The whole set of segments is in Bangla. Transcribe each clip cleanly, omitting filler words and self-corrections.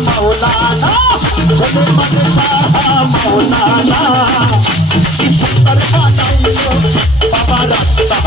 मौलाना सुलेमान शाह मौलाना किशोर बनाइयो बाबा रास्ता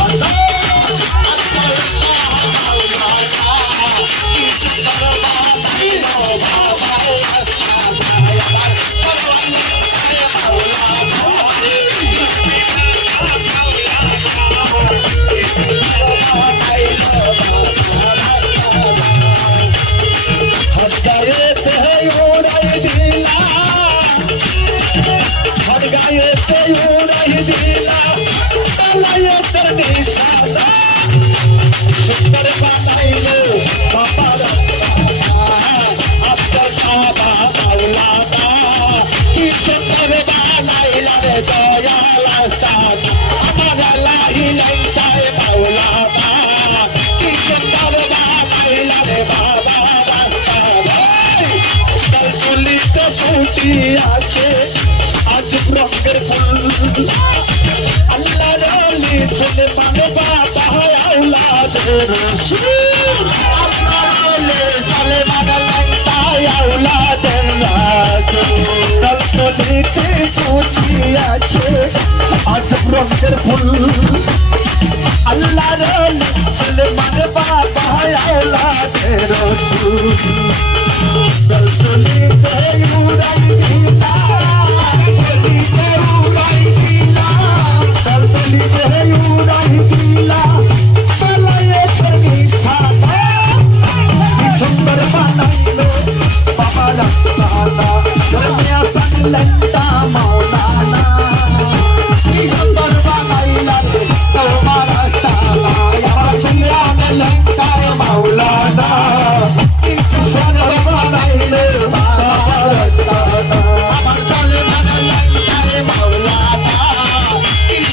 আছে আজ রঙের ফুল আল্লাহ রালি সুলেমান বাবা আওলাদের রাসূল আল্লাহ রালি সুলেমান লাইতায় আওলাদের রাসূল তলতলিতে ফুটি আছে আজ রঙের ফুল আল্লাহ রালি সুলেমান বাবা আওলাদের রাসূল